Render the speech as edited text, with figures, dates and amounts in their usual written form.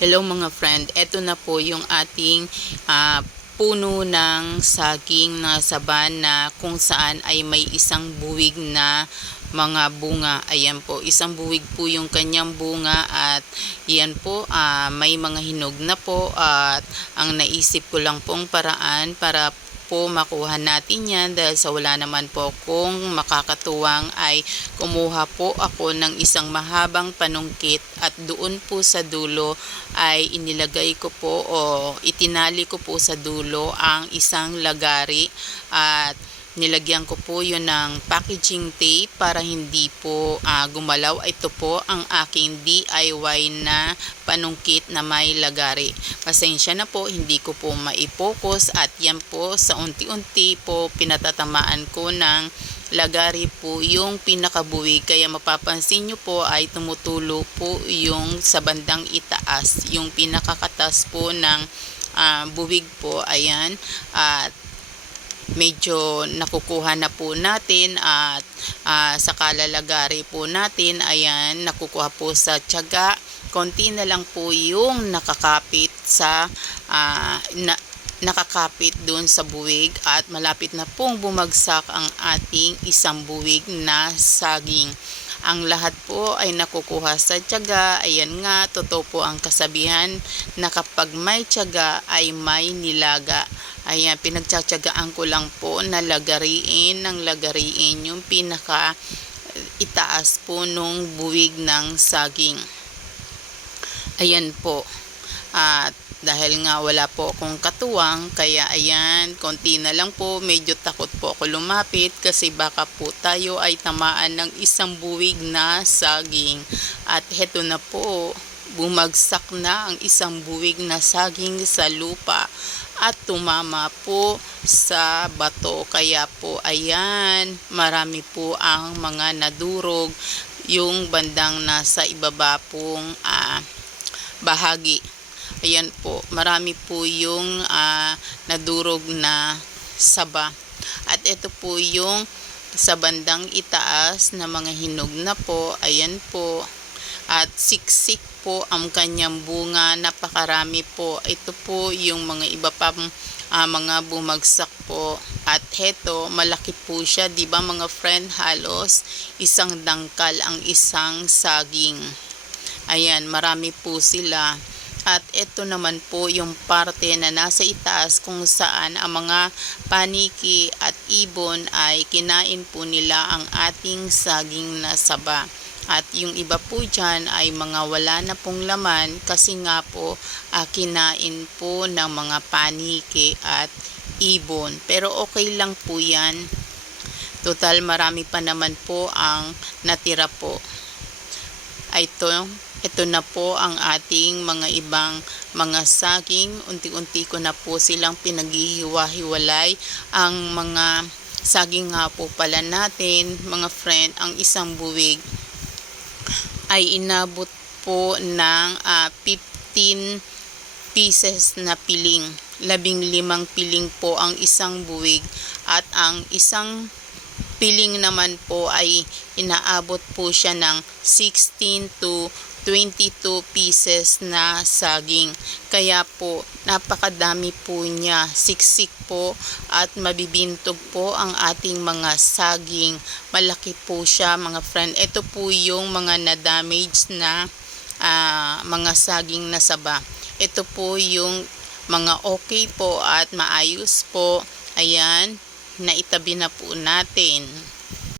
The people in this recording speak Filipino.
Hello mga friend, eto na po yung ating puno ng saging na saban na kung saan ay may isang buwig na mga bunga. Ayan po, isang buwig po yung kanyang bunga at yan po, may mga hinog na po at ang naisip ko lang pong paraan para po makuha natin yan dahil sa wala naman po kung makakatuwang ay kumuha po ako ng isang mahabang panungkit at doon po sa dulo ay inilagay ko po o itinali ko po sa dulo ang isang lagari at nilagyan ko po yun ng packaging tape para hindi po gumalaw. Ito po ang aking DIY na panungkit na may lagari. Pasensya na po, hindi ko po maipokus at yan po sa unti-unti po pinatatamaan ko ng lagari po yung pinakabuwig. Kaya mapapansin nyo po ay tumutulo po yung sa bandang itaas, yung pinakakatas po ng buwig po. Ayan, at medyo nakukuha na po natin at sa kalalagari po natin, ayan, nakukuha po sa tiyaga. Konti na lang po yung nakakapit sa nakakapit doon sa buwig at malapit na pong bumagsak ang ating isang buwig na saging. Ang lahat po ay nakukuha sa tiyaga. Ayan nga, totoo po ang kasabihan na kapag may tiyaga ay may nilaga. Ayan, pinagtsatsagaan ko lang po na lagariin yung pinaka itaas po nung buwig ng saging. Ayan po. At dahil nga wala po akong katuwang, kaya ayan, konti na lang po, medyo takot po ako lumapit kasi baka po tayo ay tamaan ng isang buwig na saging. At heto na po, bumagsak na ang isang buwig na saging sa lupa at tumama po sa bato. Kaya po ayan, marami po ang mga nadurog yung bandang nasa ibaba pong bahagi. Ayan po, marami po yung nadurog na saba. At ito po yung sa bandang itaas na mga hinog na po. Ayan po. At siksik po ang kanyang bunga. Napakarami po. Ito po yung mga iba pa mga bumagsak po. At heto, malaki po siya. Diba mga friend, halos isang dangkal ang isang saging. Ayan, marami po sila. At ito naman po yung parte na nasa itaas kung saan ang mga paniki at ibon ay kinain po nila ang ating saging na saba. At yung iba po dyan ay mga wala na pong laman kasi nga po kinain po ng mga paniki at ibon. Pero okay lang po yan. Total marami pa naman po ang natira po. Ito na po ang ating mga ibang mga saging. Unti-unti ko na po silang pinaghihiwa-hiwalay. Ang mga saging nga po pala natin, mga friend, ang isang buwig ay inabot po ng 15 pieces na piling. 15 piling po ang isang buwig at ang isang piling naman po ay inaabot po siya ng 16 to 22 pieces na saging. Kaya po napakadami po niya, siksik po at mabibintog po ang ating mga saging. Malaki po siya mga friend. Ito po yung mga na-damage na mga saging na saba. Ito po yung mga okay po at maayos po. Ayan, naitabi na po natin.